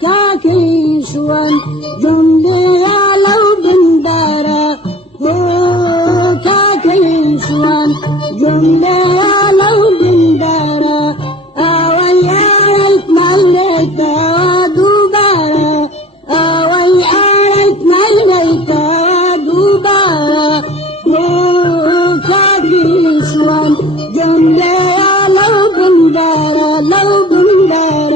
كاكيشوان جملي لو بندارة كاكيشوان جملي لو بندارة أويارك مليتا دوبارة أويارك مليتا دوبارة كاكيشوان جملي لو بندارة